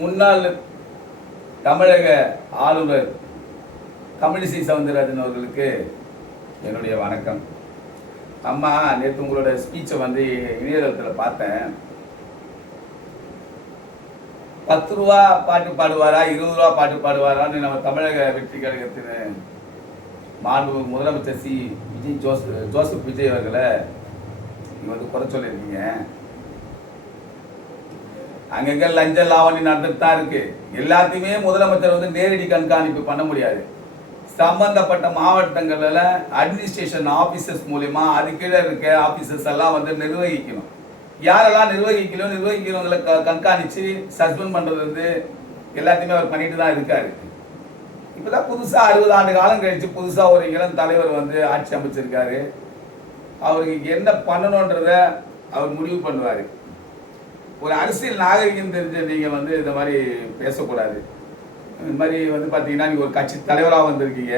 முன்னாள் தமிழக ஆளுநர் தமிழிசை சவுந்தரராஜன் அவர்களுக்கு என்னுடைய வணக்கம். அம்மா, நேற்று உங்களோட ஸ்பீச்சை இணையதளத்தில் பார்த்தேன். 10 ரூபா பாட்டு பாடுவாரா 20 ரூபா பாட்டு பாடுவாரான்னு நம்ம தமிழக வெற்றி கழகத்தின் மாண்பு முதலமைச்சர் ஜோசப் விஜய் அவர்களை நீங்கள் குறை சொல்லியிருக்கீங்க. அங்கங்க லஞ்ச லாவணி நடந்துட்டு தான் இருக்கு. எல்லாத்தையுமே முதலமைச்சர் நேரடி கண்காணிப்பு பண்ண முடியாது. சம்பந்தப்பட்ட மாவட்டங்களில் அட்மினிஸ்ட்ரேஷன் ஆஃபீஸர்ஸ் மூலிமா அது கீழே இருக்க ஆஃபீஸர்ஸ் எல்லாம் நிர்வகிக்கணும். யாரெல்லாம் நிர்வகிக்கிறவங்களை கண்காணித்து சஸ்பெண்ட் பண்ணுறது எல்லாத்தையுமே அவர் பண்ணிட்டு தான் இருக்காரு. இப்போதான் புதுசாக 60 ஆண்டு காலம் கழித்து புதுசாக ஒரு இளம் தலைவர் ஆட்சி அமைச்சிருக்காரு. அவருக்கு என்ன பண்ணணுன்றத அவர் முடிவு பண்ணுவார். ஒரு அரசியல் நாகரிகம் தெரிஞ்ச நீங்கள் இந்த மாதிரி பேசக்கூடாது. இந்த மாதிரி பார்த்தீங்கன்னா நீங்கள் ஒரு கட்சி தலைவராக வந்திருக்கீங்க,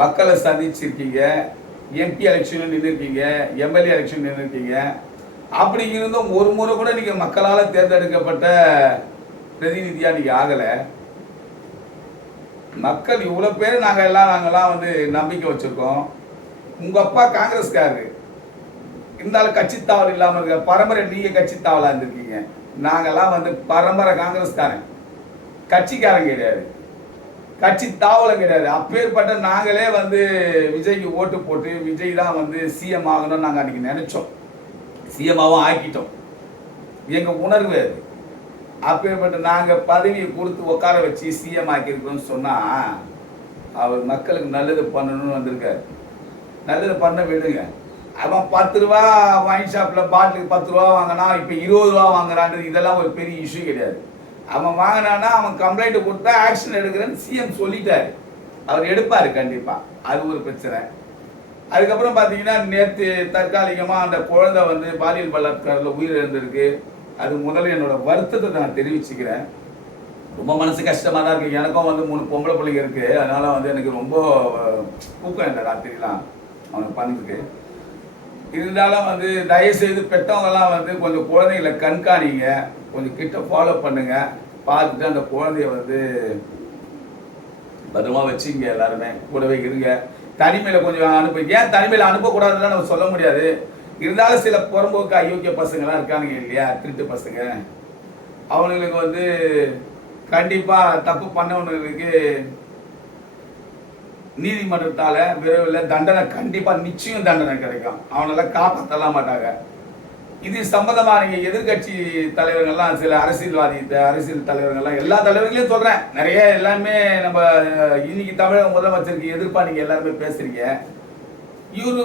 மக்களை சந்திச்சிருக்கீங்க, எம்பி எலெக்ஷன் நின்றுருக்கீங்க, எம்எல்ஏ எலெக்ஷன் நின்றுருக்கீங்க. அப்படி இருந்தும் ஒரு முறை கூட நீங்கள் மக்களால் தேர்ந்தெடுக்கப்பட்ட பிரதிநிதியாக நீங்கள் ஆகலை. மக்கள் இவ்வளோ பேர் நாங்கள்லாம் நம்பிக்கை வச்சுருக்கோம். உங்கள் அப்பா காங்கிரஸ்காரரு, இருந்தாலும் கட்சி தாவல் இல்லாமல் இருக்க பரம்பரை. நீங்கள் கட்சி தாவலாக இருந்திருக்கீங்க. நாங்கள்லாம் பரம்பரை காங்கிரஸ்காரன், கட்சிக்காரன் கிடையாது, கட்சி தாவலம் கிடையாது. அப்பேற்பட்ட நாங்களே விஜய்க்கு ஓட்டு போட்டு விஜய் தான் சிஎம் ஆகணும்னு நாங்கள் அன்றைக்கி நினச்சோம். சிஎம்மாவும் ஆக்கிட்டோம். எங்கள் உணர்வு அது. அப்பேற்பட்ட நாங்கள் பதவியை கொடுத்து உட்கார வச்சு சிஎம் ஆக்கியிருக்கோம்னு சொன்னால் அவர் மக்களுக்கு நல்லது பண்ணணும்னு வந்திருக்காரு. நல்லது பண்ண விடுங்க. அவன் 10 ரூபா வைன் ஷாப்பில் பாட்டிலுக்கு 10 ரூபா வாங்கினா இப்போ 20 ரூபா வாங்குறான்றது இதெல்லாம் ஒரு பெரிய இஷ்யூ கிடையாது. அவன் வாங்கினான்னா அவன் கம்ப்ளைண்ட் கொடுத்தா ஆக்ஷன் எடுக்கிறேன்னு சிஎம் சொல்லிட்டாரு. அவர் எடுப்பார் கண்டிப்பாக. அது ஒரு பிரச்சனை. அதுக்கப்புறம் பார்த்தீங்கன்னா நேற்று தற்காலிகமாக அந்த குழந்தை பாலியல் பலாத்காரத்தில் உயிரிழந்திருக்கு. அது முதல்ல என்னோட வருத்தத்தை நான் தெரிவிச்சுக்கிறேன். ரொம்ப மனசு கஷ்டமாக தான் இருக்குது. எனக்கும் 3 பொம்பளை பிள்ளைங்க இருக்குது. அதனால் எனக்கு ரொம்ப ஊக்கம் இல்லை ராத்திரிலாம் அவனுக்கு பண்ணிருக்கு. இருந்தாலும் தயவுசெய்து பெற்றவங்கெல்லாம் கொஞ்சம் குழந்தைங்களை கண்காணிங்க, கொஞ்சம் கிட்ட ஃபாலோ பண்ணுங்க. பார்த்துட்டு அந்த குழந்தைய பத்திரமா வச்சுங்க. எல்லாருமே கூடவே இருங்க. தனிமையில் கொஞ்சம் அனுப்புங்க. ஏன் தனிமையில் அனுப்பக்கூடாதுன்னு நம்ம சொல்ல முடியாது. இருந்தாலும் சில புறம்போக்கு அயோக்கிய பசங்களாம் இருக்கானுங்க இல்லையா, திருட்டு பசங்க. அவனுங்களுக்கு கண்டிப்பாக தப்பு பண்ணவனுங்களுக்கு நீதிமன்றத்தால் விரைவில் தண்டனை, கண்டிப்பாக நிச்சயம் தண்டனை கிடைக்கும். அவனெல்லாம் காப்பாற்றலாம் மாட்டாங்க. இது சம்பந்தமாக நீங்கள் எதிர்கட்சி தலைவர்கள்லாம், சில அரசியல் தலைவர்கள்லாம், எல்லா தலைவர்களையும் சொல்கிறேன், நிறைய எல்லாமே நம்ம இன்னைக்கு தமிழக முதலமைச்சருக்கு எதிர்ப்பாக நீங்கள் எல்லாருமே பேசுகிறீங்க. இவரு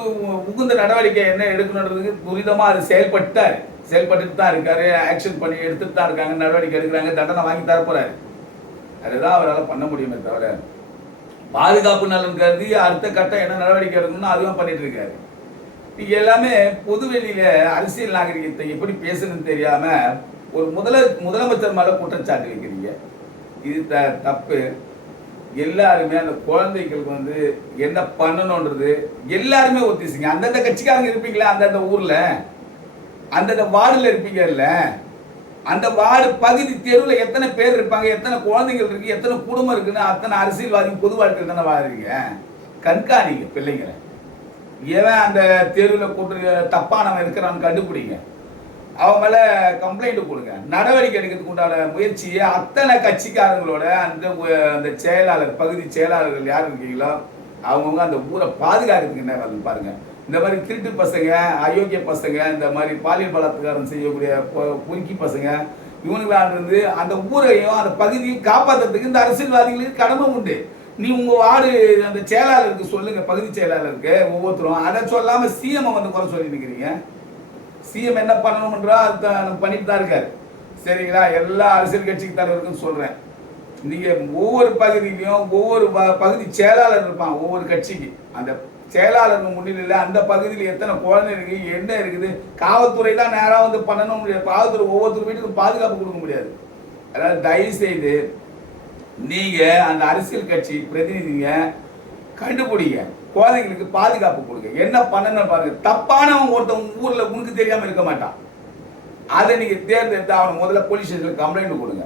உகுந்த நடவடிக்கை என்ன எடுக்கணுன்றதுக்கு துரிதமாக அது செயல்பட்டுட்டு தான் இருக்காரு. ஆக்ஷன் பண்ணி எடுத்துட்டு தான் இருக்காங்க. நடவடிக்கை எடுக்கிறாங்க. தண்டனை வாங்கி தரப்போறாரு. அதுதான் அவரால் பண்ண முடியுமே தவிர பாதுகாப்பு நலன் கருதி அடுத்த கட்டம் என்ன நடவடிக்கை எடுக்கணும்னு அதுவும் பண்ணிட்டு இருக்காரு. நீங்க எல்லாமே பொதுவெளியில அரசியல் நாகரிகத்தை எப்படி பேசணும்னு தெரியாம ஒரு முதலமைச்சர் மேல குற்றச்சாட்டு வைக்கிறீங்க. இது தப்பு. எல்லாருமே அந்த குழந்தைகளுக்கு என்ன பண்ணணும்ன்றது எல்லாருமே ஒத்திசிங்க. அந்தந்த கட்சிக்காரங்க இருப்பீங்களா, அந்தந்த ஊர்ல அந்தந்த வார்டுல இருப்பீங்கல்ல, அந்த வார்டு பகுதி தெருவில் எத்தனை பேர் இருப்பாங்க, எத்தனை குழந்தைகள் இருக்கு, எத்தனை குடும்பம் இருக்குன்னு அத்தனை அரசியல்வாதி பொது வாழ்க்கையில் தானே வாழ்றீங்க. கண்காணிங்க பிள்ளைங்களை. ஏன் அந்த தெருவில் கூட்டு தப்பானவன் இருக்கிறான்னு கண்டுபிடிங்க. அவன் மேலே கம்ப்ளைண்ட் கொடுங்க. நடவடிக்கை எடுக்கிறதுக்கு உண்டான முயற்சியை அத்தனை கட்சிக்காரங்களோட அந்த செயலாளர், பகுதி செயலாளர்கள் யார் இருக்கீங்களோ அவங்கவுங்க அந்த ஊரை பாதுகாக்கிறதுக்கு என்ன பாருங்க. இந்த மாதிரி திருட்டு பசங்க, அயோக்கிய பசங்க, இந்த மாதிரி பாலியல் பலாத்காரம் செய்யக்கூடிய பொறுக்கி பசங்க, இவங்களாண்டிருந்து அந்த ஊரையும் அந்த பகுதியும் காப்பாற்றுறதுக்கு இந்த அரசியல்வாதிகளுக்கு கடமை உண்டு. நீ உங்கள் வார்டு அந்த செயலாளருக்கு சொல்லுங்க, பகுதி செயலாளருக்கு ஒவ்வொருத்தரும். அதை சொல்லாமல் சிஎம் குறை சொல்லி நிற்கிறீங்க. சிஎம் என்ன பண்ணணும்ன்றா அதை பண்ணிட்டு தான் இருக்காரு. சரிங்களா? எல்லா அரசியல் கட்சிக்கு தலைவருக்கும் சொல்கிறேன், நீங்கள் ஒவ்வொரு பகுதியிலையும் ஒவ்வொரு பகுதி செயலாளர் இருப்பான். ஒவ்வொரு கட்சிக்கு அந்த செயலாளர் முன்னிலையில் அந்த பகுதியில் எத்தனை குழந்தை இருக்குது, என்ன இருக்குது, காவல்துறை தான் நேராக பண்ணணும் முடியாது. காவல்துறை ஒவ்வொருத்தர் வீட்டுக்கும் பாதுகாப்பு கொடுக்க முடியாது. அதாவது தயவு செய்து நீங்கள் அந்த அரசியல் கட்சி பிரதிநிதிங்க கண்டுபிடிங்க. குழந்தைங்களுக்கு பாதுகாப்பு கொடுங்க. என்ன பண்ணணும் பாருங்க. தப்பானவன் ஒருத்தன் ஊரில் உனக்கு தெரியாமல் இருக்க மாட்டான். அதை நீங்கள் தேர்ந்தெடுத்து அவனை முதல்ல போலீஸ் ஸ்டேஷனில் கம்ப்ளைண்ட் கொடுங்க.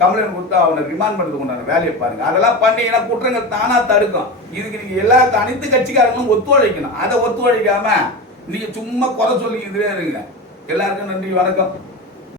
கம்ப்ளைண்ட் கொடுத்து அவனை ரிமாண்ட் பண்ணுறதுக்கு உண்டான வேலையை பாருங்க. அதெல்லாம் பண்ணீங்கன்னா குற்றங்கள் தானா தடுக்கும். இதுக்கு நீங்க எல்லாருக்கும் அனைத்து கட்சிக்காரங்களும் ஒத்துழைக்கணும். அதை ஒத்துழைக்காம நீங்க சும்மா குறை சொல்லி இதுவே இருங்க. எல்லாருக்கும் நன்றி, வணக்கம்.